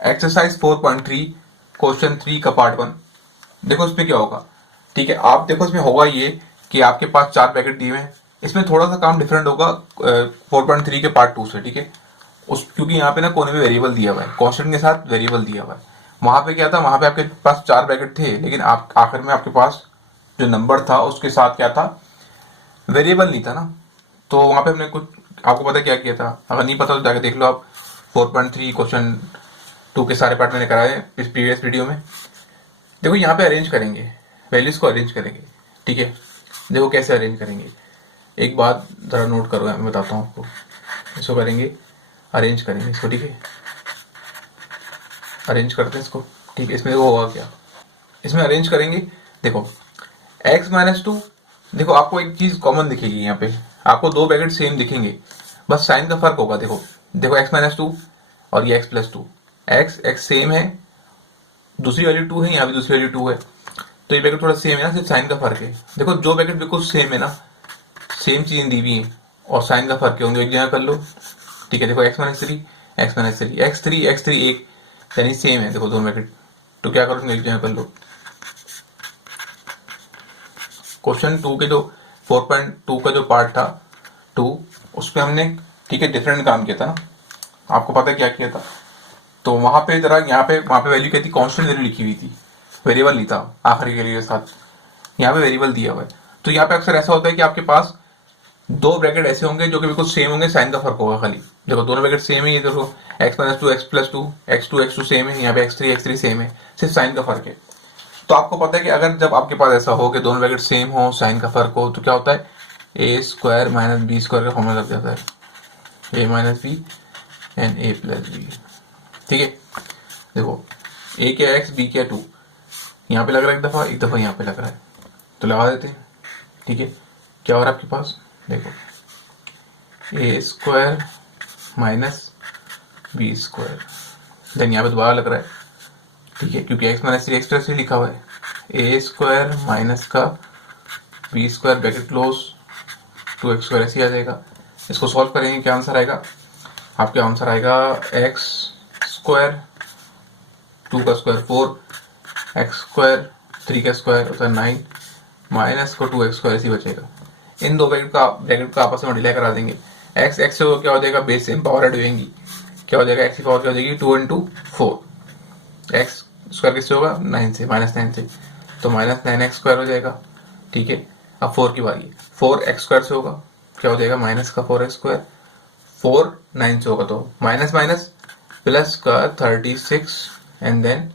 Exercise 4.3 question 3 का part 1। देखो इसमें क्या होगा, ठीक है। आप देखो इसमें होगा ये कि आपके पास 4 पैकेट दिए हुए हैं। इसमें थोड़ा सा काम डिफरेंट होगा 4.3 के पार्ट 2 से, ठीक है। उस क्योंकि यहाँ पे ना कोने में वेरिएबल दिया हुआ है, कांस्टेंट के साथ वेरिएबल दिया हुआ है। वहां पे क्या था, वहां पे आपके पास 4 पैकेट थे, लेकिन आप आखिर में आपके पास जो नंबर था उसके साथ क्या था, वेरिएबल नहीं था ना। तो वहां पे हमने कुछ, आपको पता क्या किया था, अगर नहीं पता तो जाके देख लो आप। 4.3 क्वेश्चन 2 के सारे पार्ट मैंने कराए इस प्रीवियस वीडियो में। देखो यहाँ पे अरेंज करेंगे, वैल्यूज को अरेंज करेंगे, ठीक है। देखो कैसे अरेंज करेंगे, एक बात जरा नोट करो, मैं बताता हूँ आपको। इसको करेंगे, अरेंज करेंगे इसको, ठीक है। अरेंज करते हैं इसको, ठीक है। इसमें वो होगा क्या, इसमें अरेंज करेंगे। देखो x-2, देखो आपको एक चीज कॉमन दिखेगी यहाँ पे, आपको दो ब्रैकेट सेम दिखेंगे, बस साइन का फर्क होगा। देखो देखो x-2 और ये x+2, x सेम है, दूसरी वैल्यू 2 है, यहाँ भी दूसरी वैल्यू 2 है, तो ये ब्रैकेट थोड़ा सेम है ना, सिर्फ साइन का फर्क है। देखो जो ब्रैकेट बिल्कुल सेम है ना, सेम चीजें दी हुई है और साइन का फर्क है, उनको एक जगह कर लो, ठीक है। देखो x-3 x-3 x3 एक यानी सेम है, देखो दोनों ब्रैकेट, तो क्या करो, एक जगह कर लो। क्वेश्चन 2 के जो 4.2 का जो पार्ट था 2, उस पर हमने, ठीक है, डिफरेंट काम किया था ना। आपको पता है क्या किया था, तो वहां पे जरा वहां पे वैल्यू क्या थी, कांस्टेंट वैल्यू लिखी हुई थी, वेरिएबल नहीं था आखिरी के लिए साथ। यहाँ पे वेरिएबल दिया हुआ है, तो यहाँ पे अक्सर ऐसा होता है कि आपके पास दो ब्रैकेट ऐसे होंगे जो कि बिल्कुल सेम होंगे, साइन का फर्क होगा खाली। देखो दोनों ब्रैकेट सेम है, ये देखो x-2 x+2 x2 सेम है, यहाँ पे x3 सेम है, सिर्फ साइन का फर्क है। तो आपको पता है कि अगर जब आपके पास ऐसा हो कि दोनों ब्रैकेट सेम हो, साइन का फर्क हो, तो क्या होता है, a² - b² का फॉर्मूला लग जाता है, a - b एंड a+b, ठीक है। देखो a क्या x, b क्या 2, यहाँ पे लग रहा है एक दफा यहाँ पे लग रहा है, तो लगा देते हैं, ठीक है। क्या हो रहा है आपके पास, देखो a² - b², देन यहाँ पे दोबारा लग रहा है, ठीक है, क्योंकि x - 3 x+3 लिखा हुआ है, a² माइनस का b² ब्रैकेट क्लोज 2x² ऐसे आ जाएगा। इसको सॉल्व करेंगे, क्या आंसर आएगा, आपका आंसर आएगा x² 2 का स्क्वायर 4, x² 3 का स्क्वायर होता है 9, माइनस को 2x² ऐसे बचेगा। इन दो ब्रैकेट का आपस में मल्टीप्लाई करा देंगे, x से क्या हो जाएगा, बेस सेम पावर ऐड होगी, क्या हो जाएगा, x की पावर क्या हो जाएगी 2 × 4, एक्स स्क्वायर किससे होगा, 9 से, -9 से, तो -9x² हो जाएगा, ठीक है। अब 4 की बारी, 4x² से होगा, क्या हो जाएगा, माइनस का 4x², 4 9 से होगा, तो माइनस माइनस प्लस का 36 एंड देन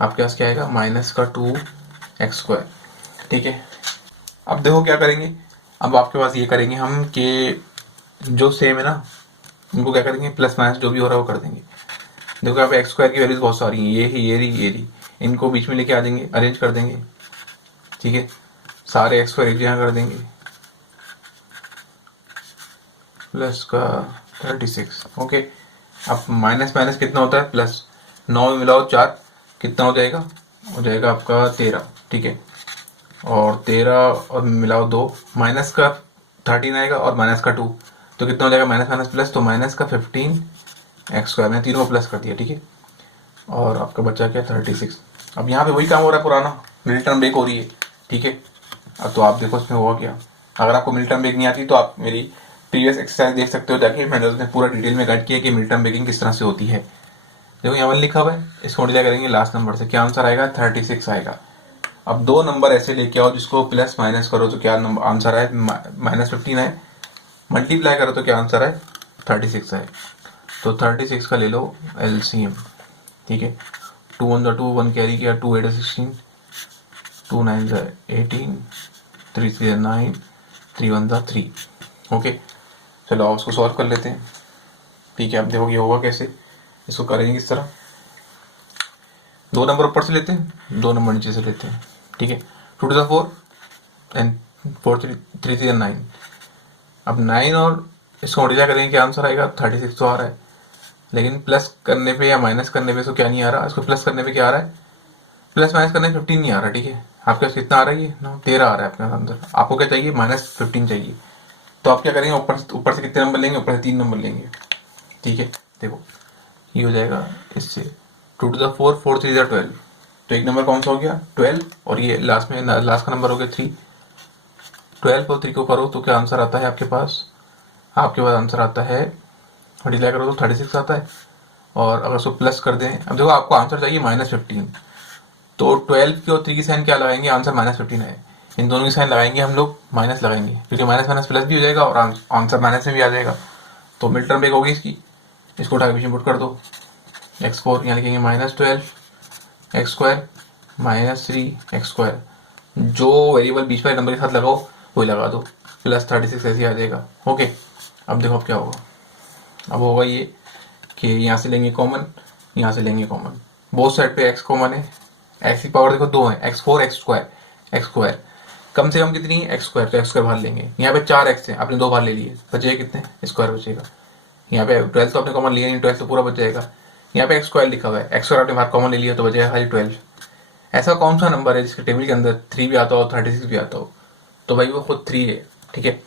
आपके पास क्या आएगा, माइनस का 2x², ठीक है। अब देखो क्या करेंगे, अब आपके पास ये करेंगे हम कि जो सेम है ना उनको क्या करेंगे, प्लस माइनस जो भी हो रहा है वो कर देंगे। देखो यहाँ पे x² की वैल्यूज बहुत सारी हैं, ये ही, ये रही, ये रही, इनको बीच में लेके आ देंगे, अरेंज कर देंगे, ठीक है। सारे x² एक जगह कर देंगे, प्लस का 36, ओके। अब माइनस माइनस कितना होता है, प्लस, 9 में मिलाओ 4, कितना हो जाएगा, आपका 13, ठीक है। और 13 और मिलाओ 2, माइनस का 13 आएगा और माइनस का 2, तो कितना हो जाएगा, माइनस माइनस प्लस, तो माइनस का 15x², मैंने तीनों को प्लस कर दिया, ठीक है। और आपका बचा क्या, 36। अब यहाँ पे वही काम हो रहा है पुराना, मिडिल टर्म ब्रेक हो रही है, ठीक है। अब तो आप देखो इसमें हुआ क्या, अगर आपको मिडिल टर्म ब्रेक नहीं आती तो आप मेरी प्रीवियस एक्सरसाइज देख सकते हो जाके, मैंने उसमें पूरा डिटेल में गाइड किया कि मिडिल टर्म ब्रेकिंग किस तरह से होती है। देखो यहाँ 1 लिखा हुआ है, इसको मल्टीप्लाई करेंगे लास्ट नंबर से, क्या आंसर आएगा, 36 आएगा। अब दो नंबर ऐसे लेके आओ जिसको प्लस माइनस करो तो क्या आंसर आए, -15 आए, मल्टीप्लाई करो तो क्या आंसर आए, 36 आए। तो 36 का ले लो LCM, ठीक है। 2 1 2, 1 कैरी किया, 2 8 16, 2 9 18, 3 3 9, 3 1 3, ओके। चलो आओ उसको सॉल्व कर लेते हैं, ठीक है। अब देखो ये होगा कैसे, इसको करेंगे किस तरह, दो नंबर ऊपर से लेते हैं, दो नंबर नीचे से लेते हैं, ठीक है। 2 to the 4 एंड 4 3 3 9, अब 9 और इसको मल्टीप्लाई करेंगे, क्या आंसर आएगा, 36 तो आ रहा है, लेकिन प्लस करने पे या माइनस करने पे इसको क्या नहीं आ रहा, इसको प्लस करने पे क्या आ रहा है, प्लस माइनस करने पे 15 नहीं आ रहा, ठीक है। आपके पास कितना आ रहा है, ये 13 आ रहा है आपके अंदर, आपको क्या चाहिए, -15 चाहिए। तो आप क्या करेंगे, ऊपर से कितने नंबर लेंगे, ऊपर से 3 नंबर लेंगे, ठीक है। देखो ये हो जाएगा इससे 2 to the 4, 4 3 12। तो एक नंबर कौन सा हो गया 12, और ये लास्ट में लास्ट का नंबर हो गया 3। 12 और 3 को करो तो क्या आंसर आता है आपके पास आंसर आता है, मल्टीप्लाई करो तो 36 आता है। और अगर उसको प्लस कर दें, अब देखो आपको आंसर चाहिए -15, तो 12 की और 3 की साइन क्या लगाएंगे, आंसर -15 है। इन दोनों की साइन लगाएंगे हम लोग, माइनस लगाएंगे, क्योंकि माइनस माइनस प्लस भी हो जाएगा और आंसर माइनस में भी आ जाएगा। तो मिड टर्म एक होगी इसकी, इसको उठा के पीछे पुट कर दो। x4 यहाँ लिखेंगे -12 एक्स स्क्वायर -3 एक्स स्क्वायर, जो वेरिएबल बीच वाले नंबर के साथ लगाओ वही लगा दो, +36 ऐसे आ जाएगा। ओके, अब देखो अब क्या होगा। अब होगा ये कि यहाँ से लेंगे कॉमन, यहाँ से लेंगे कॉमन, बोथ साइड पे x कॉमन है। x की पावर देखो 2 है, x4 एक्स स्क्वायर कम से कम कितनी है x स्क्वायर, तो x स्क्वायर बाहर लेंगे। यहाँ पे 4x है, आपने 2 बाहर ले लिए, बचेगा कितने स्क्वायर बचेगा। यहाँ पे 12 तो आपने कॉमन लिया नहीं, 12 तो पूरा बच जाएगा। यहाँ पे x स्क्वायर लिखा हुआ है, x स्क्वायर आपने बाहर कॉमन ले लिया तो बचेगा खाली 12। ऐसा कौन सा नंबर है जिसके टेबल के अंदर 3 भी आता हो 36 भी आता हो, तो भाई वो खुद 3 है। ठीक है,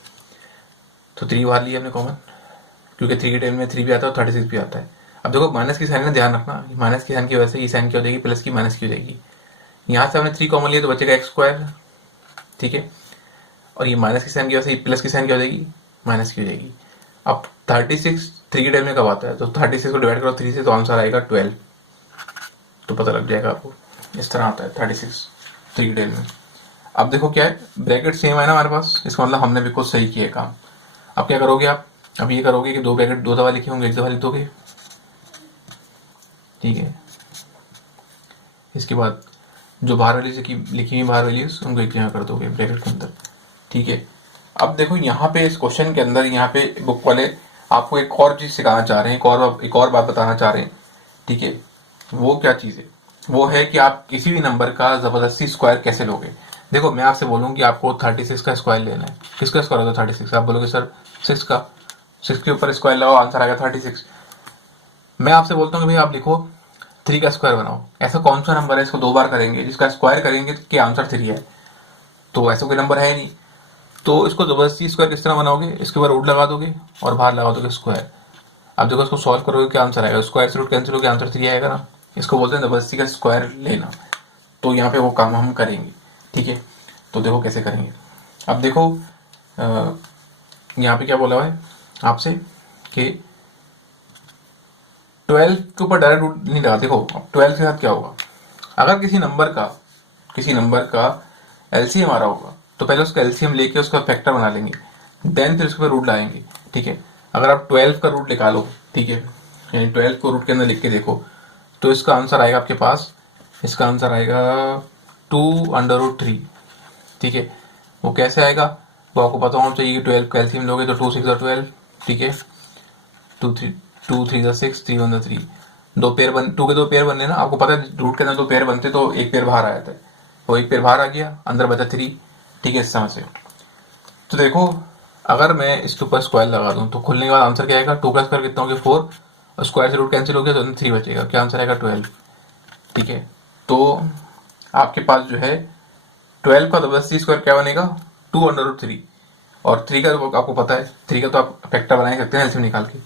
तो 3 बाहर लिया हमने कॉमन, क्योंकि 3 के टेबल में 3 भी आता है और 36 भी आता है। अब देखो माइनस की साइन में ध्यान रखना, माइनस की साइन की वजह से ये साइन क्या हो जाएगी, प्लस की माइनस की हो जाएगी। यहाँ से हमने 3 कॉमन लिया तो बचेगा एक्स स्क्वायर। ठीक है, और ये माइनस की साइन की वजह से प्लस की साइन क्या हो जाएगी, माइनस की हो जाएगी। अब 36 3 के टेबल में कब आता है, तो 36 को डिवाइड करो 3 से तो आंसर आएगा 12। तो पता लग जाएगा आपको, इस तरह आता है 36 3 के टेबल में। अब देखो क्या है, ब्रैकेट सेम है ना हमारे पास, इसका मतलब हमने बिल्कुल सही किया काम। अब क्या करोगे आप, अब ये करोगे कि 2 ब्रैकेट 2 दफा लिखे होंगे, 1 दफा लिख दोगे। ठीक है, इसके बाद जो बाहर वाली लिखी हुई बाहर वाली उनको एक यहाँ कर दोगे ब्रैकेट के अंदर। ठीक है, अब देखो यहाँ पे इस क्वेश्चन के अंदर, यहाँ पे बुक वाले आपको एक और चीज सिखाना चाह रहे हैं, एक और बात बताना चाह रहे हैं। ठीक है, वो क्या चीज है, वो है कि आप किसी भी नंबर का जबरदस्ती स्क्वायर कैसे लोगे। देखो मैं आपसे बोलूँ कि आपको 36 का स्क्वायर लेना है, किसका स्क्वायर होता है 36, आप बोलोगे सर 6 का, 6 के ऊपर स्क्वायर लगाओ आंसर आएगा 36। मैं आपसे बोलता हूँ कि भाई आप लिखो 3 का स्क्वायर बनाओ। ऐसा कौन सा नंबर है इसको 2 बार करेंगे जिसका स्क्वायर करेंगे कि आंसर 3 है, तो ऐसा कोई नंबर है नहीं। तो इसको जबरदस्ती स्क्वायर किस तरह बनाओगे, इसके ऊपर रूट लगा दोगे और बाहर लगा दोगे स्क्वायर। अब देखो इसको सॉल्व करोगे क्या आंसर आएगा, स्क्वायर से रूट कैंसिल होकर आंसर 3 आएगा ना। इसको बोलते हैं जबरदस्ती का स्क्वायर लेना। तो यहाँ पे वो काम हम करेंगे। ठीक है, तो देखो कैसे करेंगे। अब देखो यहाँ पे क्या बोला हुआ है आपसे कि 12 के ऊपर डायरेक्ट रूट नहीं लगा। देखो अब 12 के साथ क्या होगा, अगर किसी नंबर का एलसीएम आ रहा होगा तो पहले उसका एलसीएम लेके उसका फैक्टर बना लेंगे, देन फिर उसके ऊपर रूट लाएंगे। ठीक है, अगर आप 12 का रूट निकालो, ठीक है, यानी 12 को रूट के अंदर लिख के देखो, तो इसका आंसर आएगा आपके पास, इसका आंसर आएगा 2√3। ठीक है, वो कैसे आएगा वो आपको पता होना चाहिए। 12 का एलसीएम लोगे तो 2 6 12। ठीक है, 2 3 6, 3 1 3, 2 पेयर बन, 2 के 2 पेयर बनने ना, आपको पता है रूट के अंदर 2 पेयर बनते तो एक पेयर बाहर आ जाता है, वो एक पेयर बाहर आ गया, अंदर बचा 3। ठीक है, इस तरह से। तो देखो अगर मैं इसके ऊपर स्क्वायर लगा दूं तो खुलने के बाद आंसर क्या आएगा, 2 का स्क्वायर कितना हो गया 4, और स्क्वायर से रूट कैंसिल हो गया तो 3 बचेगा, क्या आंसर आएगा 12। ठीक है, तो आपके पास जो है 12 का जबरदस्ती स्क्वायर क्या बनेगा 2√3, और 3 का तो आपको पता है 3 का तो आप फैक्टर बना ही सकते हैं एलसीएम निकाल के।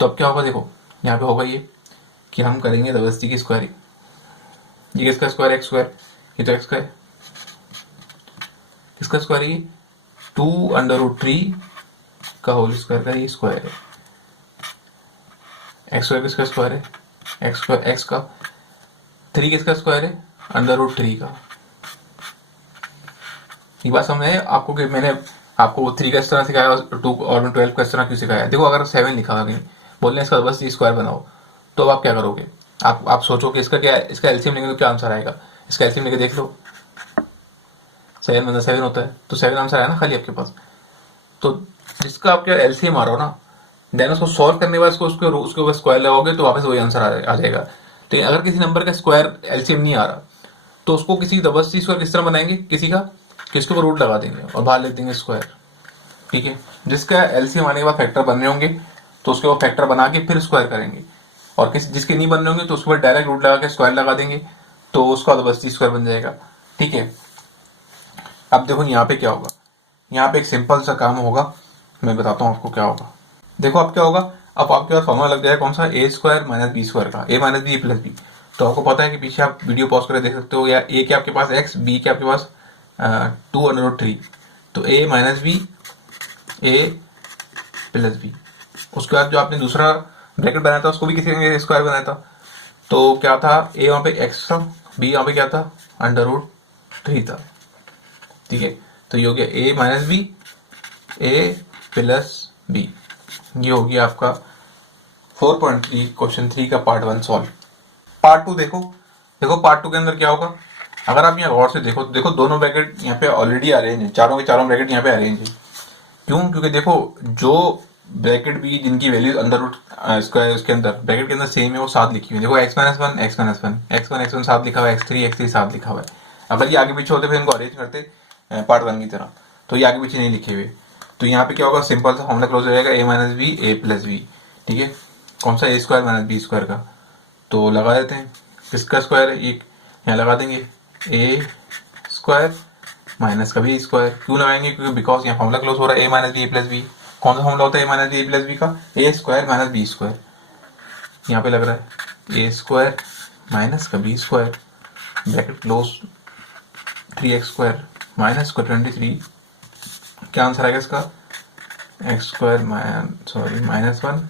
तो अब क्या होगा, देखो यहाँ पे होगा ये कि हम करेंगे जबरदस्ती की स्क्वायरिंग। ये किसका स्क्वायर है, एक्स स्क्वायर, ये तो एक्स का है, किसका स्क्वायर है, 2√3 का होल स्क्वायर का ये स्क्वायर है। एक्स स्क्वायर किसका स्क्वायर है, एक्स स्क्वायर एक्स का, 3 किसका स्क्वायर है, √3 का। ये बात समझ है आपको कि मैंने आपको 3 का इस तरह सिखाया और 2 और 12 का इस तरह क्यों सिखाया। देखो अगर 7 लिखा नहीं, बोलने इसका बस स्क्वायर बनाओ, तो अब आप क्या करोगे, आप सोचो कि इसका क्या है, इसका एलसीएम लेंगे तो क्या आंसर आएगा। इसका एलसीएम लेके देख लो, 7 मतलब 7 होता है, तो 7 आंसर आया ना खाली आपके पास। तो जिसका आपके एलसीएम आ रहा हो ना, देन उसको सॉल्व करने के बाद उसके ऊपर स्क्वायर लगाओगे तो वापस वही आंसर आ जाएगा। तो अगर किसी नंबर का स्क्वायर एलसीएम नहीं आ रहा तो उसको किसी जबरदस्ती स्क्वायर किस तरह बनाएंगे, किसी का किसके ऊपर रूट लगा देंगे और बाहर लिख देंगे स्क्वायर। ठीक है, जिसका एलसीएम आने के बाद फैक्टर बनने होंगे तो उसके ऊपर फैक्टर बना के फिर स्क्वायर करेंगे, और जिसके नहीं बनने होंगे तो उसके ऊपर डायरेक्ट रूट लगा के स्क्वायर लगा देंगे, तो उसका जबरदस्ती स्क्वायर बन जाएगा। ठीक है, अब देखो यहाँ पे क्या होगा, यहाँ पे एक सिंपल सा काम होगा, मैं बताता हूँ आपको क्या होगा। देखो अब क्या होगा, अब आपके पास फॉर्मूला लग जाएगा कौन सा, a² - b² का, a - b a + b। तो आपको पता है कि पीछे आप वीडियो पॉज करके देख सकते हो, या ए के आपके पास x, बी के आपके पास 2√3, तो a minus b, a plus b. उसके बाद जो आपने दूसरा ब्रैकेट बनाया था उसको भी किसी ने स्क्वायर बनाया था, तो क्या था, a वहाँ पे x था, b वहाँ पे क्या था, √3 था, ठीक है। तो ये हो गया a minus b, a plus b. ये हो गया आपका 4.3 क्वेश्चन 3 का पार्ट 1 सॉल्व। पार्ट 2 देखो। देखो पार्ट 2 के अंदर क्या होगा, अगर आप यहाँ गौर से देखो तो देखो दोनों ब्रैकेट यहाँ पे ऑलरेडी अरेंज है, चारों के चारों ब्रैकेट यहाँ पे अरेंज है। क्यों? क्योंकि देखो जो ब्रैकेट भी जिनकी वैल्यू अंदर रूट स्क्वायर उसके अंदर ब्रैकेट के अंदर सेम है वो साथ लिखी हुई है। देखो x-1 x-1 x1 साथ लिखा हुआ है, x3 साथ लिखा हुआ है। अगर ये आगे पीछे होते फिर इनको अरेंज करते पार्ट 1 की तरह, तो ये आगे पीछे नहीं लिखे हुए। तो यहाँ पे क्या होगा, सिंपल सा फॉर्मूला क्लोज हो जाएगा, a minus b a plus b, ठीक है। कौन सा, a square minus B square का, तो लगा देते हैं। किसका स्क्वायर है, एक यहाँ लगा देंगे a स्क्वायर माइनस का बी स्क्वायर। क्यों लगाएंगे, क्योंकि बिकॉज यहाँ फॉर्मूला क्लोज हो रहा है a minus b a plus b. कौन सा फॉर्मूला होता है a minus b a plus b का, a square minus B square. यहाँ पे लग रहा है a स्क्वायर माइनस का b square, bracket close, 3x square minus का 23। क्या आंसर आएगा इसका, x square minus 1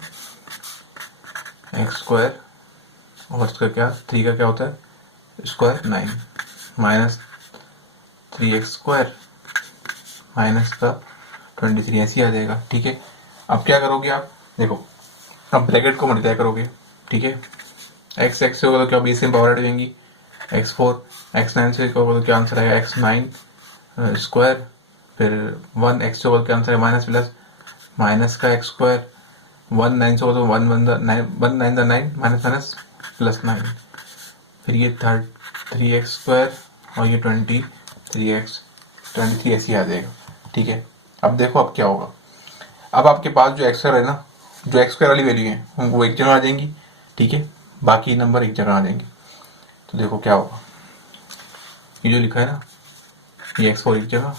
x square और इसका क्या 3 का क्या होता है square 9 minus 3x square minus का 23 ऐसे आ जाएगा, ठीक है। अब क्या करोगे आप, देखो अब ब्रैकेट को मल्टीप्लाई करोगे, ठीक है। x x से होगा तो क्या बीस की पावर हट जाएंगी, x4 x9 से होगा तो क्या आंसर आएगा x9 स्क्वायर, फिर 1 x से होगा तो क्या आंसर है माइनस प्लस माइनस का x स्क्वायर, 1 9 से होगा तो 1 9 9 माइनस माइनस प्लस 9, फिर ये 3x स्क्वायर और ये 23 ऐसे आ जाएगा, ठीक है। अब देखो अब क्या होगा, अब आपके पास जो x स्क्वायर है ना, जो x स्क्वायर वाली वैल्यू है वो एक जगह आ जाएंगी, ठीक है, बाकी नंबर एक जगह आ जाएंगे। तो देखो क्या होगा, ये जो लिखा है ना, ये x4 एक जगह,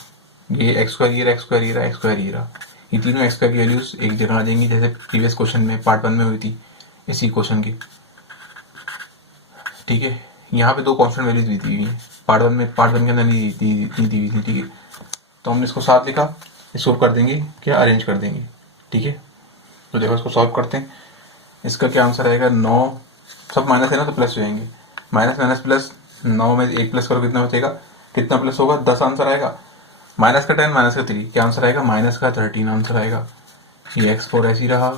ये x स्क्वायर ये रहा, x स्क्वायर ये रहा, x स्क्वायर ये रहा, ये तीनों x स्क्वायर की वैल्यूज एक जगह आ जाएंगी, जैसे प्रीवियस क्वेश्चन में पार्ट 1 में हुई थी इसी क्वेश्चन की, ठीक है। यहाँ पे दो कॉन्स्टेंट वैल्यूज दी हुई है, पार्ट 1 के अंदर नहीं दी हुई थी, ठीक है। तो हमने इसको साथ लिखा, इसको कर देंगे क्या, अरेंज कर देंगे, ठीक है। तो देखो इसको सॉल्व करते हैं, इसका क्या आंसर आएगा 9, सब माइनस है ना तो प्लस हो जाएंगे, माइनस माइनस प्लस, 9 में 1 प्लस करो कितना बचेगा, कितना प्लस होगा 10 आंसर आएगा, माइनस का 10 माइनस का 3 क्या आंसर आएगा, माइनस का 13 आंसर आएगा। ये x4 ऐसे ही रहा,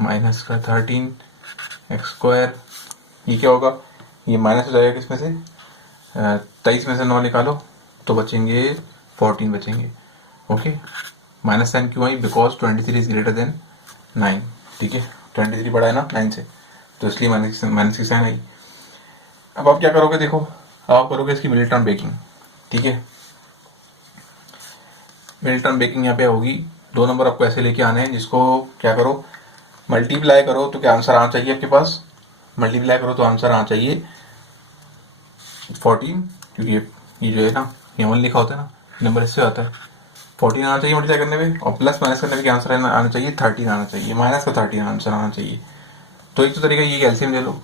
माइनस का 13 x स्क्वायर, ये क्या होगा, ये माइनस हो जाएगा किसमें से, 23 में से 9 निकालो तो बचेंगे 14 बचेंगे, ओके। माइनस साइन क्यों आई, बिकॉज 23 इज ग्रेटर देन 9, ठीक है। 23 बड़ा है ना 9 से, तो इसलिए माइनस की साइन आई। अब आप क्या करोगे, देखो अब आप करोगे इसकी मिडिल टर्म ब्रेकिंग, ठीक है। मिडिल टर्म ब्रेकिंग यहाँ पे होगी, दो नंबर आपको ऐसे लेके आने हैं जिसको क्या करो, मल्टीप्लाई करो तो क्या आंसर आना चाहिए आपके पास, मल्टीप्लाई करो तो आंसर आना चाहिए 14, क्योंकि ये जो है ना ये 1 लिखा होता है ना, नंबर इससे आता है 14 आना चाहिए मल्टीप्लाई करने में, और प्लस माइनस करने में क्या आंसर आना चाहिए 13 आना चाहिए, माइनस का 13 आंसर आना चाहिए। तो एक तो तरीका ये एलसीएम ले लो,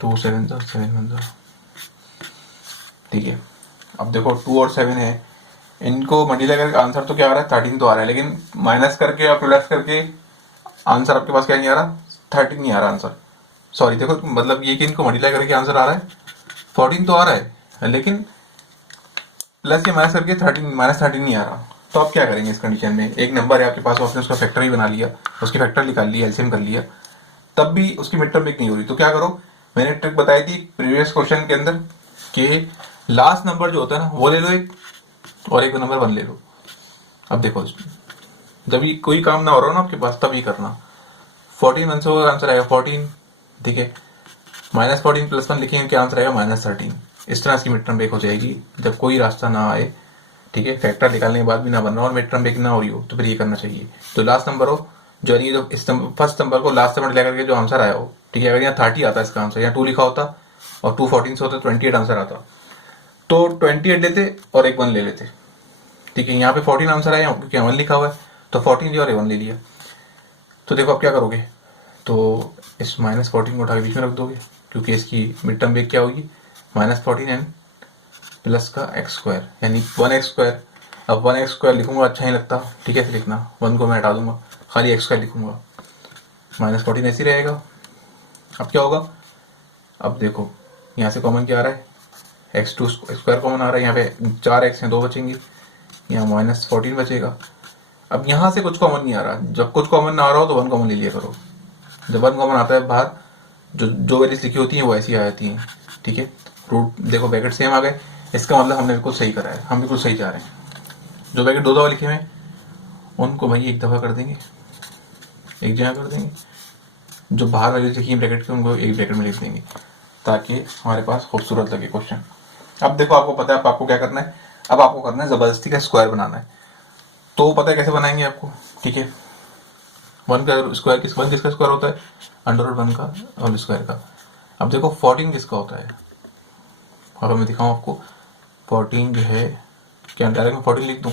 2 7 7 1, ठीक है। अब देखो 2 और 7 है, इनको मल्टीप्लाई करके आंसर तो क्या आ रहा है 13 तो आ रहा है, लेकिन माइनस करके और प्लस करके आंसर आपके पास क्या नहीं आ रहा, 13 नहीं आ रहा आंसर, सॉरी। देखो मतलब ये कि इनको मल्टीप्लाई करके आंसर आ रहा है 14 तो आ रहा है, लेकिन प्लस या माइनस करके 13 माइनस 13 नहीं आ रहा। तो आप क्या करेंगे इस कंडीशन में, एक नंबर है आपके पास, आपने उसका फैक्टर ही बना लिया, उसकी फैक्टर निकाल लिया, एलसीएम कर लिया, तब भी उसकी मिड टर्म ब्रेक नहीं हो रही, तो क्या करो, मैंने ट्रिक बताई थी प्रीवियस क्वेश्चन के अंदर कि लास्ट नंबर जो होता है ना वो ले लो एक, और एक नंबर 1 ले लो। अब देखो जब भी कोई काम ना हो रहा हो ना आपके पास तब ये करना, 14 1 से होगा आंसर आएगा 14, ठीक है। माइनस 14 प्लस 1 लिखेंगे क्या आंसर आएगा माइनस 13। इस तरह इसकी मिड टर्म ब्रेक हो जाएगी जब कोई रास्ता ना आए, ठीक है, फैक्टर निकालने के बाद भी ना बन रहा और मिड टर्म ब्रेक ना हो रही हो, तो फिर ये करना चाहिए। तो लास्ट नंबर हो जो नहीं, जो इस फर्स्ट नंबर को लास्ट नंबर लेकर के जो आंसर आया हो, ठीक है। अगर यहाँ 30 आता है इसका आंसर, यहाँ 2 लिखा होता और 2 14 से होता 28 आंसर आता, तो 28 लेते और एक 1 ले लेते, ठीक है। यहाँ पे 14 आंसर आया क्योंकि 1 लिखा हुआ है, तो 14 लिया और 1 ले लिया। तो देखो अब क्या करोगे, तो इस -14 को उठा के बीच में रख दोगे, क्योंकि इसकी मिड टर्म ब्रेक क्या होगी, -14 एंड प्लस का x², यानी 1x²। अब 1x² लिखूंगा अच्छा नहीं लगता, ठीक है, ऐसे लिखना, 1 को मैं हटा दूंगा, खाली x² लिखूंगा, -14 ऐसे ही रहेगा। अब क्या होगा, अब देखो यहाँ से कॉमन क्या आ रहा है, x² कॉमन आ रहा है, यहाँ पे 4x हैं, 2 बचेंगे, यहाँ -14 बचेगा। अब यहाँ से कुछ कॉमन नहीं आ रहा, जब कुछ कॉमन ना आ रहा हो तो 1 कॉमन ले लिया करो। जब 1 कॉमन आता है बाहर, जो वैल्यूज लिखी होती हैं वो ऐसी आ जाती हैं, ठीक है। रूट देखो ब्रैकेट सेम आ गए, इसका मतलब हमने बिल्कुल सही करा है, हम बिल्कुल सही जा रहे हैं। जो ब्रैकेट 2 दफा लिखे हुए उनको भाई 1 दफा कर देंगे, एक जगह कर देंगे, जो बाहर वैल्यूज लिखी है ब्रैकेट के उनको एक ब्रैकेट में लिख देंगे, ताकि हमारे पास खूबसूरत लगे क्वेश्चन। अब देखो आपको पता है अब आपको क्या करना है, अब आपको करना है जबरदस्ती का स्क्वायर बनाना है। तो पता है कैसे बनाएंगे आपको, ठीक है। 1 का स्क्वायर किसका स्क्वायर होता है, √1 का होल स्क्वायर का। अब देखो 14 किसका होता है, अगर मैं दिखाऊं आपको, 14 जो है, क्या डायरेक्ट मैं 14 लिख दूं,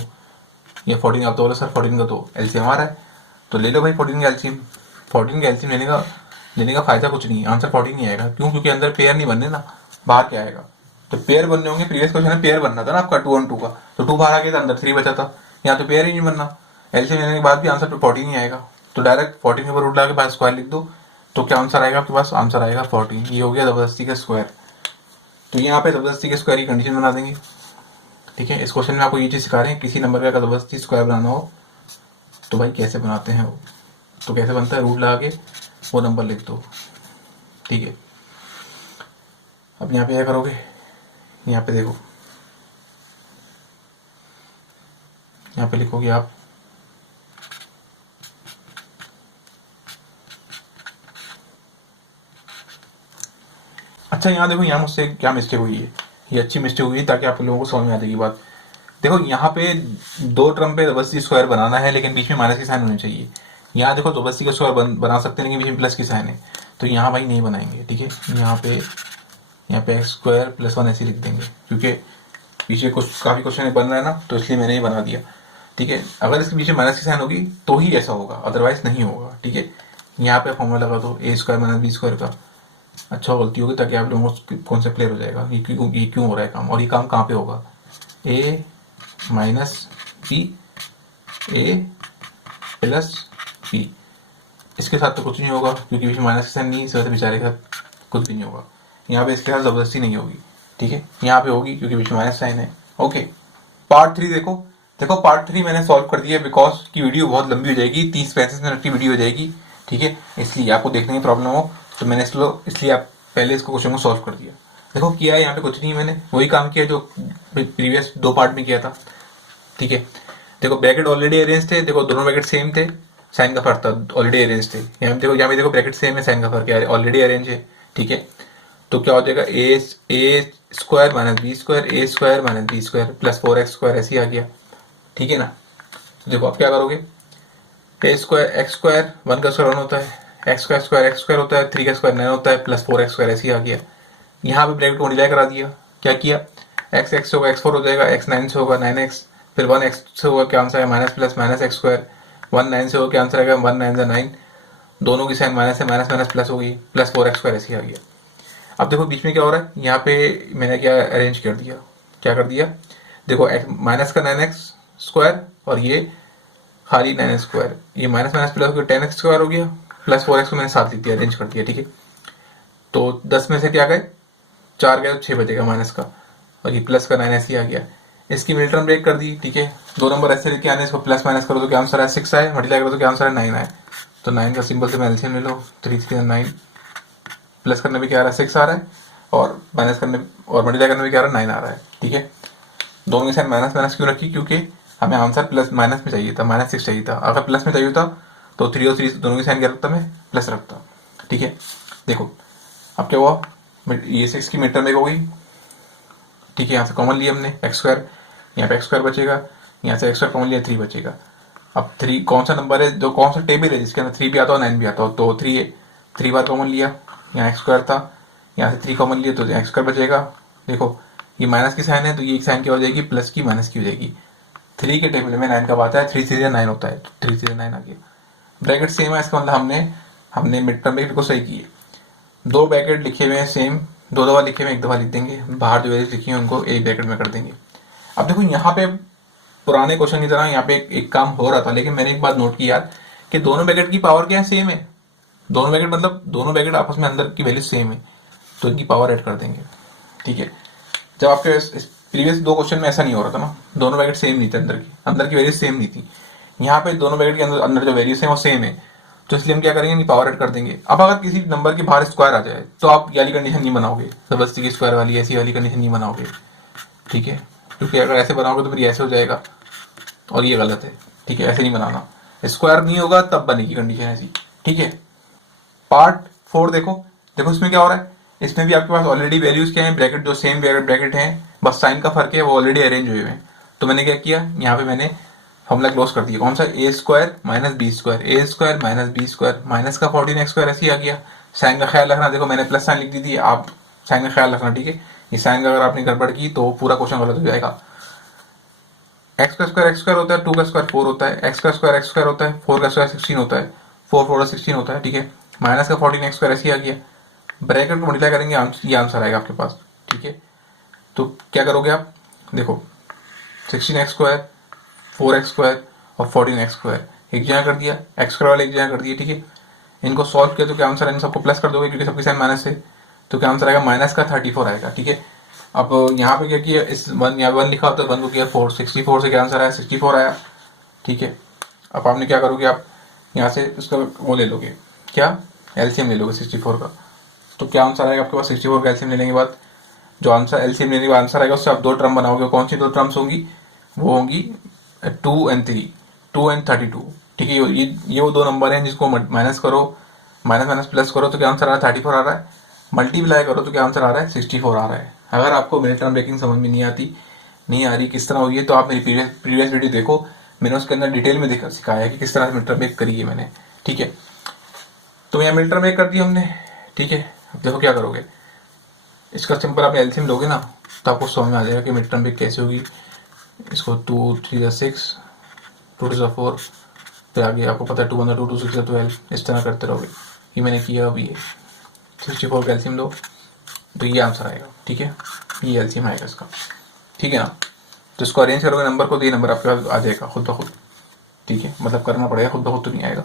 ये 14 आप तो बोले सर 14 का तो एलसीएम आ रहा है, तो ले लो भाई 14 का एलसीएम। 14 का एलसीएम लेने का फायदा कुछ नहीं, आंसर 14 नहीं आएगा, क्यों, क्योंकि अंदर पेयर नहीं बनने ना, बाहर क्या आएगा, तो पेयर बनने होंगे। प्रीवियस क्वेश्चन में पेयर बनना था ना आपका 2 और 2 का, तो 2 बाहर आ गया था, अंदर 3 बचा था, यहाँ तो पेयर ही नहीं बनना, एलसीएम लेने के बाद भी आंसर 14 ही आएगा। तो डायरेक्ट 14 के ऊपर रूट लगा के बाद स्क्वायर लिख दो, तो क्या आंसर आएगा आपके पास, आंसर आएगा 14। ये हो गया जबरदस्ती का स्क्वायर। तो यहाँ पे जबरदस्ती के स्क्वायर की कंडीशन बना देंगे, ठीक है। इस क्वेश्चन में आपको ये चीज सिखा रहे हैं, किसी नंबर का जबरदस्ती स्क्वायर बनाना हो तो भाई कैसे बनाते हैं वो, तो कैसे बनता है, रूट लगा के वो नंबर लिख दो, ठीक है। अब यहाँ पे क्या करोगे, यहाँ पे देखो, यहाँ पे लिखोगे आप अच्छा, यहाँ देखो, यहाँ मुझसे क्या मिस्टेक हुई है, ये अच्छी मिस्टेक हुई है ताकि आप लोगों को समझ में आ जाएगी बात। देखो यहाँ पे 2 टर्म पे जबरदस्ती स्क्वायर बनाना है, लेकिन बीच में माइनस की साइन होनी चाहिए। यहाँ देखो जबरदस्ती का स्क्वायर बना सकते हैं, लेकिन बीच में प्लस की साइन है, तो यहाँ भाई नहीं बनाएंगे, ठीक है। यहाँ पे x² + 1 ऐसे लिख देंगे, क्योंकि पीछे कुछ काफी क्वेश्चन बन रहा है ना, तो इसलिए मैंने ये बना दिया, ठीक है। अगर इसके पीछे माइनस की साइन होगी तो ही ऐसा होगा, अदरवाइज नहीं होगा, ठीक है। यहाँ पे फॉर्मूला लगा दो a² - b² का, अच्छा गलती होगी, ताकि आप लोगों को कॉन्सेप्ट क्लियर हो जाएगा ये क्यों हो रहा है काम, और ये काम कहाँ पे होगा, a - b a + b। इसके साथ तो कुछ नहीं होगा, क्योंकि बीच में माइनस की साइन नहीं, इस वजह से बेचारे के साथ कुछ भी नहीं होगा। यहाँ पे इसके साथ जबरदस्ती नहीं होगी, ठीक है। यहाँ पे होगी क्योंकि बीच में माइनस साइन है, ओके। पार्ट 3 देखो पार्ट 3 मैंने सॉल्व कर दिया, बिकॉज की वीडियो बहुत लंबी हो जाएगी, 30-35 मिनट की वीडियो हो जाएगी, ठीक है। इसलिए आपको देखने की प्रॉब्लम हो, तो मैंने इसलिए आप पहले इसको क्वेश्चन को सॉल्व कर दिया। देखो किया है यहाँ पे कुछ नहीं, मैंने वही काम किया जो प्रीवियस 2 पार्ट में किया था, ठीक है। देखो ब्रैकेट ऑलरेडी अरेंज थे, देखो दोनों ब्रैकेट सेम थे, साइन का फर्क था, ऑलरेडी अरेंज थे। यहाँ पे देखो ब्रैकेट सेम है, साइन का फर्क है, ऑलरेडी अरेंज है, ठीक है। तो क्या हो जाएगा, a² - b² a² - b² + 4x² ऐसे ही आ गया, ठीक है ना। तो देखो अब क्या करोगे, x², 1 का स्क्वायर 1 होता है, x² होता है, 3 का स्क्वायर 9 होता है, + 4x² ऐसे ही आ गया। यहाँ पे ब्रैकेट को मल्टीप्लाई करा दिया, क्या किया, x से होगा x4 हो जाएगा, x 9 से होगा 9x, फिर 1x से होगा, क्या आंसर है, -+ -x², 1 9 से होगा, क्या आंसर आएगा, 1 9 9, दोनों की साइन माइनस है, माइनस प्लस हो गई, + 4x² ऐसे ही आ गया। अब देखो बीच में क्या हो रहा है, यहाँ पे मैंने क्या अरेंज कर दिया, क्या कर दिया, देखो माइनस का 9x² और ये खाली 9x², ये माइनस प्लस हो गया, 10x² हो गया, + 4x को मैंने साथ लिख दिया, अरेंज कर दिया, ठीक है। तो 10 में से क्या गए, 4 गए, तो 6 बचेगा माइनस का, और ये प्लस का 9 ऐसे ही आ गया। इसकी मिड टर्म ब्रेक कर दी, ठीक है। 2 नंबर ऐसे लेके आने, इसको प्लस माइनस करो तो क्या आंसर है, 6 आए, मल्टीप्लाई करो तो क्या आंसर है, 9 आए। तो 9 का सिंपल से मैं एलसीएम ले लो, 3 3 9, प्लस करने में क्या आ रहा है, 6 आ रहा है, और माइनस करने और मल्टीप्लाई करने में क्या आ रहा है, 9 आ रहा है, ठीक है। दोनों के साथ माइनस क्यों रखी, क्योंकि हमें आंसर प्लस माइनस में चाहिए था, -6 चाहिए था। अगर प्लस में चाहिए था तो 3 और 3 दोनों की साइन क्या रखता, मैं प्लस रखता, ठीक है। देखो अब क्या हुआ, ये 6 की मिड टर्म एक हो गई, ठीक है। यहाँ से कॉमन लिया हमने x², यहाँ पे x² बचेगा, यहाँ से x² कॉमन लिया, 3 बचेगा। अब 3 कौन सा नंबर है, जो कौन सा टेबल है जिसके अंदर 3 भी आता हो 9 भी आता हो, तो 3 है, 3 बार कॉमन लिया, यहाँ x² था, यहाँ से 3 कॉमन लिया तो x² बचेगा। देखो ये माइनस की साइन है, तो ये एक साइन क्या हो जाएगी, प्लस की माइनस की हो जाएगी। 3 के टेबल में 9 कब आता है, 3 3 9 होता है, तो 3 3 9 आ गया। ब्रैकेट सेम है, इसका मतलब हमने हमने मिड टर्म बिल्कुल सही की है। दो ब्रैकेट लिखे हुए हैं सेम, दो दफा लिखे हुए एक दफा लिख देंगे, बाहर जो वैल्यूज लिखी है उनको एक ब्रैकेट में कर देंगे। अब देखो यहाँ पे पुराने क्वेश्चन की तरह यहाँ पे एक काम हो रहा था, लेकिन मैंने एक बात नोट की यार कि दोनों ब्रैकेट की पावर क्या है, सेम है। दोनों ब्रैकेट मतलब दोनों ब्रैकेट आपस में अंदर की वैल्यू सेम है, तो इनकी पावर ऐड कर देंगे। ठीक है, जब आपके प्रीवियस दो क्वेश्चन में ऐसा नहीं हो रहा था ना, दोनों ब्रैकेट सेम नहीं थे, अंदर की वैल्यू सेम नहीं थी। यहाँ पे दोनों ब्रैकेट के अंदर जो वैल्यूज है वो सेम है, तो इसलिए हम क्या करेंगे, इनकी पावर ऐड कर देंगे। अब अगर किसी नंबर के बाहर स्क्वायर आ जाए तो आप ये वाली कंडीशन नहीं बनाओगे, जबरदस्ती की स्क्वायर वाली ऐसी वाली कंडीशन नहीं बनाओगे। ठीक है, क्योंकि अगर ऐसे बनाओगे तो फिर ऐसे हो जाएगा और ये गलत है। ठीक है, ऐसे नहीं बनाना, स्क्वायर नहीं होगा तब बनेगी कंडीशन ऐसी। ठीक है, पार्ट 4 देखो, देखो इसमें क्या हो रहा है, इसमें भी आपके पास ऑलरेडी वैल्यूज क्या है, ब्रैकेट जो सेम ब्रैकेट है, बस साइन का फर्क है, वो ऑलरेडी अरेंज हुए हैं। तो मैंने क्या किया, यहाँ पे मैंने फॉर्मूला क्लोज कर दिया, कौन सा, A square minus B square, A square minus B square, minus का 14x स्क्वायर ऐसे आ गया। साइन का ख्याल रखना, देखो मैंने प्लस साइन लिख दी थी, आप साइन का ख्याल रखना। ठीक है, ये साइन का अगर आपने गड़बड़ की तो पूरा क्वेश्चन गलत हो जाएगा। एक्स का स्क्वायर होता है, 2 का स्क्वायर 4 होता है, एक्स का स्क्वायर होता है, 4 का स्क्वायर 16 होता है, 4 4 16 होता है। ठीक है, माइनस का 14x स्क्वायर ऐसे आ गया, ब्रैकेट को मल्टीप्लाई करेंगे, ये आंसर आएगा आपके पास। ठीक है, तो क्या करोगे आप, देखो 16x स्क्वायर, 4x स्क्वायर और 14x स्क्वायर एक जगह कर दिया, एक्स स्क्वायर वाले एक जगह कर दिए। ठीक है, इनको सॉल्व किया तो क्या आंसर है, इन सबको प्लस कर दोगे क्योंकि सबकी साइन माइनस है, तो क्या आंसर आएगा, माइनस का 34 आएगा। ठीक है, अब यहाँ पे क्या किया, इस वन यहाँ 1 लिखा होता है, 1 को किया 4, 64 से क्या आंसर आया, 64 आया। ठीक है, अब आपने क्या करोगे, आप यहाँ से उसका वो ले लोगे, क्या एलसीएम ले लोगे 64 का, तो क्या आंसर आएगा आपके पास, 64 का एलसीएम लेने के बाद जो आंसर एलसीएम लेने के बाद आंसर आएगा, उससे आप दो टर्म बनाओगे। कौन सी दो टर्म्स होंगी, वो होंगी 2 और 3, 2 और 32। ठीक है, ये वो दो नंबर हैं जिसको माइनस करो, माइनस माइनस प्लस करो तो क्या आंसर आ रहा है, 34 आ रहा है, मल्टीप्लाई करो तो क्या आंसर आ रहा है, 64 आ रहा है। अगर आपको मिड टर्म ब्रेकिंग समझ में नहीं आ रही किस तरह हुई है, तो आप मेरी प्रीवियस वीडियो देखो, मैंने उसके अंदर डिटेल में सिखाया है कि किस तरह से मिड टर्म ब्रेक करी है मैंने। ठीक है, तो यहाँ मिड टर्म ब्रेक कर दी हमने। ठीक है, अब देखो क्या करोगे, इसका सिंपल आप एलसीएम लोगे ना तो आपको समझ में आ जाएगा कि मिड टर्म ब्रेक कैसे होगी। इसको 2 3 6, 2 2 4, फिर आगे आपको पता है 2 1 2 2 6 12, इस तरह करते रहोगे। ये मैंने किया, अभी ये 64 का एलसीएम लो तो ये आंसर आएगा। ठीक है, ये एलसीएम आएगा इसका। ठीक है ना, तो इसको अरेंज करोगे नंबर को तो ये नंबर आपके पास आ जाएगा खुद ब खुद। ठीक है, मतलब करना पड़ेगा, खुद ब खुद तो नहीं आएगा।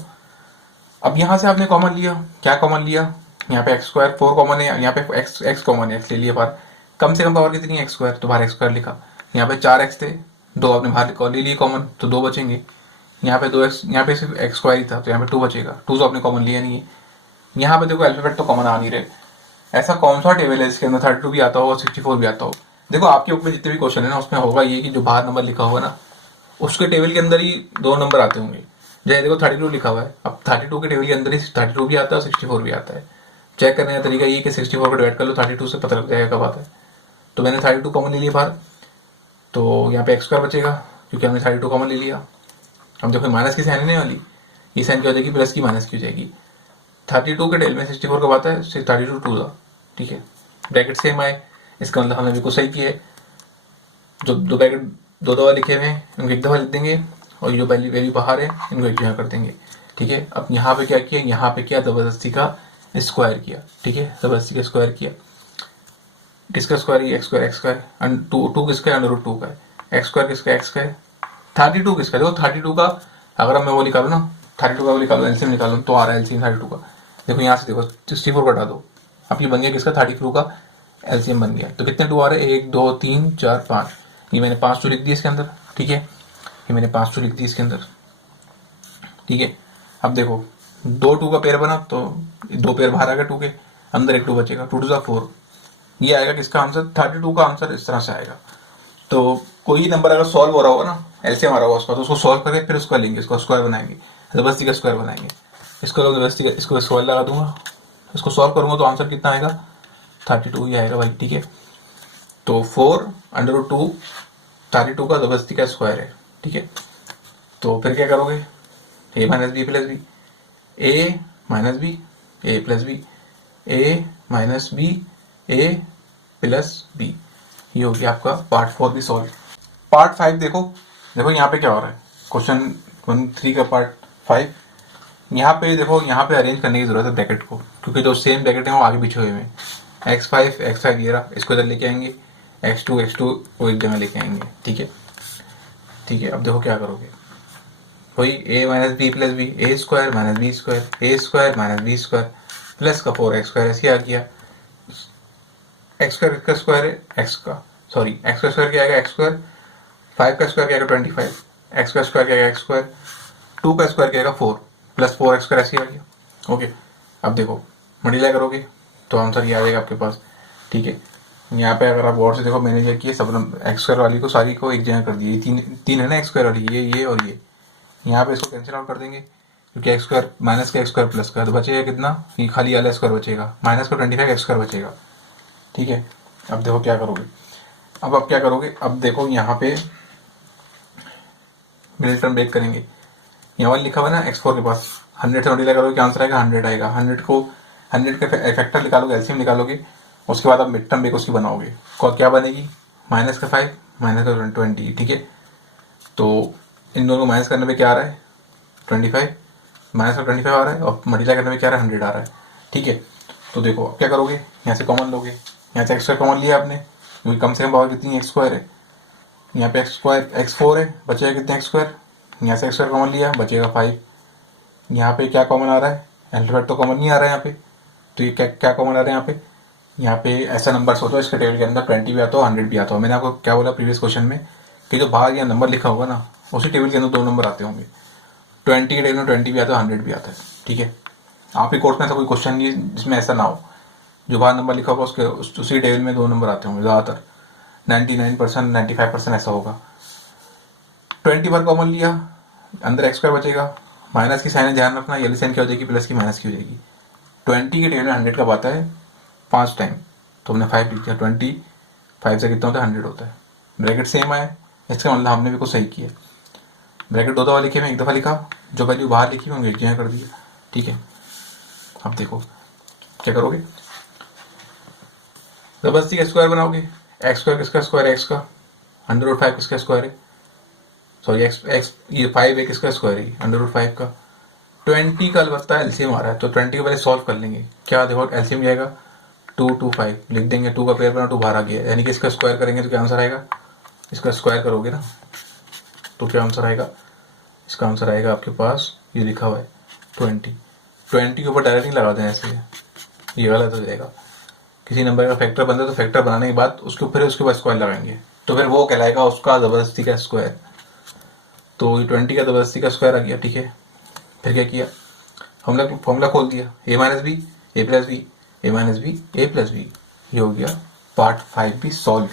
अब यहाँ से आपने कॉमन लिया, क्या कॉमन लिया, यहाँ पे एक्स स्क्वायर 4 कॉमन है, यहाँ पे एक्स कॉमन है, एक्स ले लिया बाहर, कम से कम पावर कितनी है, एक्स स्क्वायर, तो बाहर एक्स स्क्वायर लिखा। यहाँ पे 4x थे, 2 आपने बाहर ले लिए कॉमन, तो 2 बचेंगे। यहाँ पे 2x, यहाँ पे सिर्फ एक्स स्क्वायर ही था तो यहाँ पे 2 बचेगा, 2 तो आपने कॉमन लिया नहीं है। यहाँ पे देखो अल्फाबेट तो कॉमन आ नहीं रहे, ऐसा कौन सा टेबल है इसके अंदर 32 भी आता हो और 64 भी आता हो। देखो आपके ऊपर जितने भी क्वेश्चन है ना, उसमें होगा ये कि जो बाहर नंबर लिखा होगा ना, उसके टेबल के अंदर ही 2 नंबर आते होंगे। जैसे देखो 32 लिखा हुआ है, अब 32 के टेबल के अंदर ही 32 भी आता है और 64 भी आता है। चेक करने का तरीका ये कि 64 को डिवाइड कर लो 32 से, पता लग जाएगा कब आता है। तो मैंने 32 कॉमन ले लिया बाहर, तो यहाँ पे एक्स स्क्वायर बचेगा क्योंकि हमने 32 कॉमन ले लिया। अब देखो माइनस की साइन नहीं वाली, ये साइन क्या हो जाएगी, प्लस की माइनस की हो जाएगी। 32 के टेबल में 64 कब आता है, 32 2 था। ठीक है, ब्रैकेट सेम आए, इसका मतलब हमने बिल्कुल सही किया है। जो दो ब्रैकेट दो दफा लिखे हुए हैं इनको एक दफा लिख देंगे, और ये जो वैल्यू बाहर है इनको एक जगह कर देंगे। ठीक है, अब यहाँ पे क्या किया, यहाँ पे क्या जबरदस्ती का स्क्वायर किया। ठीक है, जबरदस्ती का स्क्वायर किया, किसका स्क्वायर, एक्स स्क्वायर, 2 किसका है, अंडर रूट 2 का है, एक्स स्क्वायर किसका, एक्स का है, 32 किसका, देखो 32 का अगर मैं वो निकालू ना, 32 का वो निकालू, एलसीएम निकालू तो आ रहा है एलसीएम 32 का। देखो यहाँ से देखो 64 कटा दो, अब ये बन गया किसका, 32 का एलसीएम बन गया। तो कितने 2 आ रहे हैं, 1 2 3 4 5, ये मैंने 5 2 लिख दिए इसके अंदर। ठीक है, ये मैंने 5 2 लिख दिए इसके अंदर। ठीक है, अब देखो 2 2 का पेयर बना तो 2 पेयर बाहर आ गया 2 के, अंदर एक 2 बचेगा, 2 2 4, ये आएगा किसका आंसर, 32 का आंसर इस तरह से आएगा। तो कोई नंबर अगर सॉल्व हो रहा होगा ना, एलसीएम आ रहा होगा उसका, तो उसको सॉल्व करके फिर उसका लेंगे, इसको स्क्वायर बनाएंगे, जबरदस्ती का स्क्वायर बनाएंगे। इसको जबरदस्ती का, इसको स्क्वायर लगा दूंगा, इसको सॉल्व करूंगा तो आंसर कितना आएगा, 32 ही आएगा भाई। ठीक है, तो 4 अंडर रूट 2 32 का जबरदस्ती का स्क्वायर है। ठीक है, तो फिर क्या करोगे, ए माइनस बी प्लस बी, ए माइनस बी, ए प्लस बी, ए माइनस बी, ए प्लस बी, ये हो गया आपका पार्ट 4 भी सॉल्व। पार्ट 5 देखो, देखो यहाँ पे क्या हो रहा है, क्वेश्चन 1 3 का पार्ट 5, यहाँ पे देखो, यहाँ पे अरेंज करने की जरूरत है ब्रैकेट को, क्योंकि जो सेम ब्रैकेट है वो आगे पीछे हुए हैं। x5 ये रहा, इसको इधर लेके आएंगे, x2 को एक जगह लेके आएंगे। ठीक है, ठीक है। अब देखो क्या करोगे, वही a minus b plus b, a square minus B square, A square minus B square plus का 4x स्क्वायर ऐसे आ गया। एक्स स्क्वायर का स्क्वायर है एक्स का, सॉरी एक्स का स्क्वायर क्या आएगा एक्स स्क्वायर, 5 का स्क्वायर क्या आएगा 25, एक्स का स्क्वायर क्या आएगा एक्स स्क्वायर, 2 का स्क्वायर क्या आएगा 4 प्लस 4x स्क्वायर ऐसे आ गया। ओके, अब देखो मल्टीप्लाई करोगे तो आंसर ये आ जाएगा आपके पास। ठीक है, यहाँ पे अगर आप गौर से देखो, मैंने क्या किया, सब एक्स स्क्वायर वाली को सारी को एक जगह कर दी, तीन तीन है ना एक्स स्क्वायर वाली, ये और ये। यहाँ पे इसको कैंसिल आउट कर देंगे, क्योंकि एक्स स्क्वायर माइनस का एक्स स्क्वायर प्लस का, तो बचेगा कितना, ये खाली वाला स्क्वायर बचेगा, माइनस का 25 एक्स स्क्वायर बचेगा। ठीक है, अब देखो क्या करोगे, अब आप क्या करोगे, अब देखो यहाँ पे मिडिल टर्म ब्रेक करेंगे। यहाँ वाला लिखा हुआ है ना x4 के पास, 100 से मल्टीप्लाई करोगे क्या आंसर आएगा 100 आएगा। 100 का फैक्टर निकालोगे, एलसीएम निकालोगे, उसके बाद आप मिड टर्म ब्रेक उसकी बनाओगे, क्या बनेगी, माइनस का 5 माइनस का 20। ठीक है, तो इन दोनों को माइनस करने पे क्या आ रहा है 25, माइनस का 25 आ रहा है, और मल्टीप्लाई करने पे क्या आ रहा है 100 आ रहा है। ठीक है, तो देखो अब क्या करोगे, यहाँ से कॉमन लोगे, यहाँ से एक्स स्क्वायर कॉमन लिया आपने, क्योंकि कम से कम पावर कितनी एक्स स्क्वायर है, यहाँ पे एक्स स्क्वायर x4 है, बचेगा कितना एक्स स्क्वायर, यहाँ से एक्स स्क्वायर कॉमन लिया बचेगा 5। यहाँ पे क्या कॉमन आ रहा है, अल्फाबेट तो कॉमन नहीं आ रहा है यहाँ पे, तो ये क्या क्या कॉमन आ रहा है यहाँ पे ऐसा नंबर सोचो इसके टेबल के अंदर 20 भी आता हो 100 भी आता हो। मैंने आपको क्या बोला प्रीवियस क्वेश्चन में कि जो बाहर या नंबर लिखा होगा ना, उसी टेबल के अंदर दो नंबर आते होंगे, 20 के टेबल में 20 भी आता है 100 भी आता है। ठीक है, आपके कोर्स में ऐसा कोई क्वेश्चन नहीं है जिसमें ऐसा ना हो, जो बाहर नंबर लिखा होगा उसके उसी टेबल में दो नंबर आते होंगे ज़्यादातर, 99% 95% ऐसा होगा। 20 बार कॉमन लिया, अंदर एक्स स्क्वायर बचेगा, माइनस की साइन ध्यान रखना, ये साइन क्या हो जाएगी प्लस की माइनस की हो जाएगी। 20 के टेबल में 100 कब आता है 5 टाइम, तो हमने 5 लिख दिया, 25 से कितना होता है 100 होता है। ब्रैकेट सेम आए, इसका मतलब हमने भी कुछ सही किया। ब्रैकेट दो दफा लिखे, मैं एक दफा लिखा, जो वैल्यू बाहर लिखी मैं एक जगह कर दिया। ठीक है, अब देखो क्या करोगे, जबरदस्ती का स्क्वायर बनाओगे, एक्स स्क्वायर किसका स्क्वायर है एक्स का, 100√5 किसका स्क्वायर है, सॉरी एक्स एक्स ये 5 है किसका स्क्वायर है 100√5 का। 20 का अलबत्ता एलसीएम आ रहा है, तो 20 को पहले सॉल्व कर लेंगे। क्या देखो एलसीएम जाएगा 2 2 5 लिख देंगे, 2 का पेयर बना 2 बाहर आ गया, यानी कि इसका स्क्वायर करेंगे तो क्या आंसर आएगा, इसका स्क्वायर करोगे ना तो क्या आंसर आएगा, इसका आंसर आएगा आपके पास ये लिखा हुआ है 20 के ऊपर डायरेक्ट नहीं लगा दें ऐसे, ये गलत हो जाएगा। किसी नंबर का फैक्टर बनता है तो फैक्टर बनाने के बाद उसके ऊपर उसके बाद स्क्वायर लगाएंगे, तो फिर वो कहलाएगा उसका जबरदस्ती का स्क्वायर। तो ये 20 का जबरदस्ती का स्क्वायर आ गया। ठीक है, फिर क्या किया, फॉर्मूला खोल दिया, ए माइनस बी ए प्लस बी, ए माइनस बी ए प्लस बी, ये हो गया पार्ट 5 भी सॉल्व।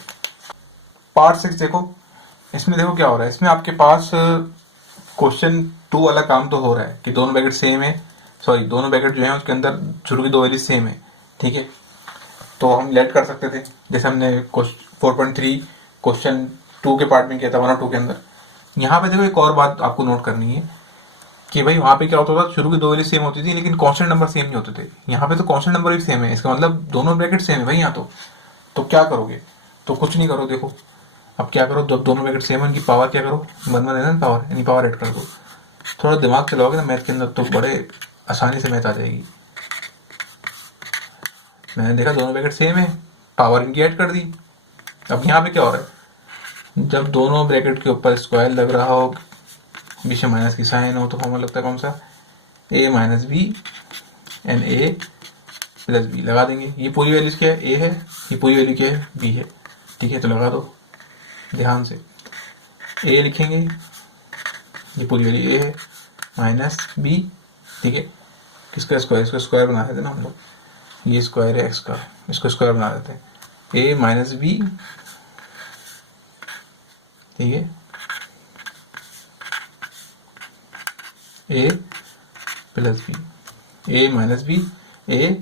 पार्ट 6 देखो, इसमें देखो क्या हो रहा है, इसमें आपके पास क्वेश्चन 2 वाला काम तो हो रहा है कि दोनों ब्रैकेट सेम है, सॉरी दोनों ब्रैकेट जो है उसके अंदर शुरू की दो वैल्यू सेम है। ठीक है, तो हम लेट कर सकते थे, जैसे हमने 4.3 क्वेश्चन 2 के पार्ट में किया था 1 और 2 के अंदर। यहाँ पे देखो एक और बात आपको नोट करनी है कि भाई वहाँ पे क्या होता था, शुरू की दो वैल्यू सेम होती थी लेकिन कांस्टेंट नंबर सेम नहीं होते थे। यहाँ पे तो कांस्टेंट नंबर भी सेम है, इसका मतलब दोनों ब्रैकेट सेम है भाई यहाँ तो क्या करोगे, तो कुछ नहीं करो। देखो अब क्या करो, जब दोनों ब्रैकेट सेम है उनकी पावर क्या करो, 1 है ना पावर, यानी पावर ऐड कर दो। थोड़ा दिमाग चलाओगे ना मैथ के अंदर तो बड़े आसानी से मैथ आ जाएगी। मैंने देखा दोनों ब्रैकेट सेम है, पावर इनकी ऐड कर दी। अब यहाँ पे क्या हो रहा है, जब दोनों ब्रैकेट के ऊपर स्क्वायर लग रहा हो, बीच में माइनस की साइन हो, तो फॉर्मूला लगता है कौन सा, A minus B and A plus B लगा देंगे। ये पूरी वैल्यू क्या है, ए है, ये पूरी वैल्यू क्या है, बी है। ठीक है, तो लगा दो ध्यान से, ए लिखेंगे, ये पूरी वैल्यू ए है, माइनस बी, ठीक है, किसका स्क्वायर, इसका स्क्वायर बना देते ना हम लोग, ये स्क्वायर है एक्स का, इसको स्क्वायर बना देते हैं, ए माइनस बी, ठीक है, ए प्लस बी, ए माइनस बी ए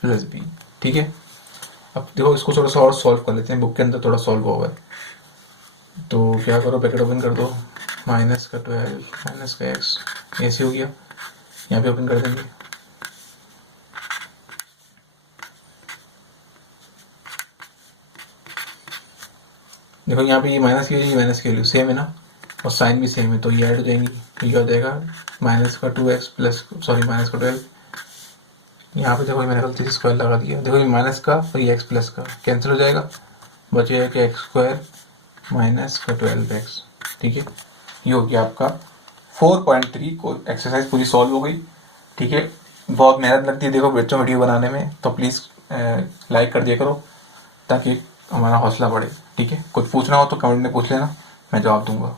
प्लस बी। ठीक है, अब देखो इसको थोड़ा सा और सॉल्व कर लेते हैं, बुक के अंदर थोड़ा सॉल्व हुआ है। तो क्या करो, ब्रैकेट ओपन कर दो, माइनस का 12 माइनस का एक्स, ऐसे हो गया, यहाँ पे ओपन कर देंगे, देखो यहाँ पे ये माइनस की वैल्यू सेम है ना, और साइन भी सेम है, तो ये ऐड हो जाएंगी, तो ये हो जाएगा माइनस का 2x प्लस माइनस का 12, यहाँ पे देखो मैंने गलती से स्क्वायर लगा दिया, देखो ये माइनस का और ये एक्स प्लस का कैंसिल हो जाएगा, बचेगा कि एक्स स्क्वायर माइनस का 12x। ठीक है, ये हो गया आपका 4.3 को एक्सरसाइज पूरी सॉल्व हो गई। ठीक है, बहुत मेहनत लगती है देखो बच्चों वीडियो बनाने में, तो प्लीज़ लाइक कर दिया करो ताकि हमारा हौसला बढ़े। ठीक है, कुछ पूछना हो तो कमेंट में पूछ लेना, मैं जवाब दूंगा।